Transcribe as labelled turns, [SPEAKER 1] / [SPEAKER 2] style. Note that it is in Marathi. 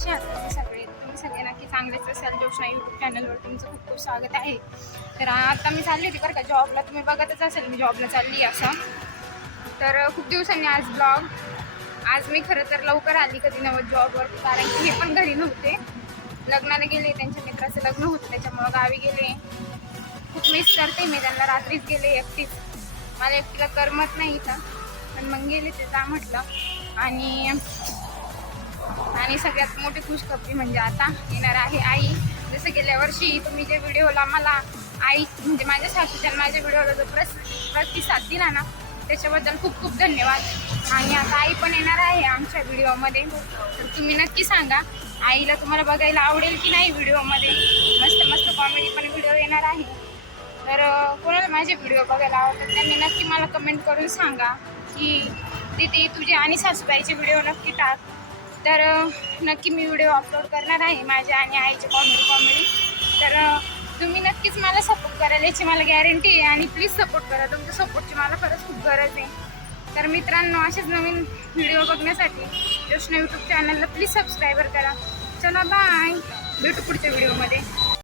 [SPEAKER 1] कसे आहात तुम्ही सगळे तुम्ही सगळे नक्की चांगलेच असाल. जोशना यूट्यूब चॅनलवर तुमचं खूप खूप स्वागत आहे. तर आता मी चालली होती बरं का जॉबला तुम्ही बघतच असेल मी जॉबला चालली आहे असं. तर खूप दिवसांनी आज ब्लॉग आज मी खरं तर लवकर आली कधी नवं जॉबवर कारण की हे पण घरी नव्हते. लग्नाला गेले त्यांच्या मित्राचं लग्न होतं त्याच्यामुळं गावी गेले. खूप मिस करते मी त्यांना. रात्रीच गेले एकटीच. मला एकटीला करमत नाही इथं. पण मग गेले ते जा म्हटलं. आणि आणि सगळ्यात मोठी खुशखबरी म्हणजे आता येणार आहे आई. जसं गेल्या वर्षी तुम्ही जे व्हिडिओला मला आई म्हणजे माझ्या सासूच्या माझ्या व्हिडिओला जो प्रस प्रतिसाद दिला ना त्याच्याबद्दल खूप खूप धन्यवाद. आणि आता आई पण येणार आहे आमच्या व्हिडिओमध्ये तर तुम्ही नक्की सांगा आईला तुम्हाला बघायला आवडेल की नाही व्हिडिओमध्ये मस्त मस्त कॉमेडी पण व्हिडिओ येणार आहे. तर कोणाला माझे व्हिडिओ बघायला आवडतात त्यांनी नक्की मला कमेंट करून सांगा की तिथे तुझे आणि सासूबाईचे व्हिडिओ नक्की टाक. तर नक्की मी व्हिडिओ अपलोड करणार आहे माझ्या आणि आईचे कॉमेडी कॉमेडी तर तुम्ही नक्कीच मला सपोर्ट कराल याची मला गॅरंटी आहे आणि प्लीज सपोर्ट करा. तुमच्या सपोर्टची मला खरंच खूप गरज आहे. तर मित्रांनो असेच नवीन व्हिडिओ बघण्यासाठी जोशना यूट्यूब चॅनलला प्लीज सबस्क्राईबर करा. चला बाय भेटू पुढच्या व्हिडिओमध्ये.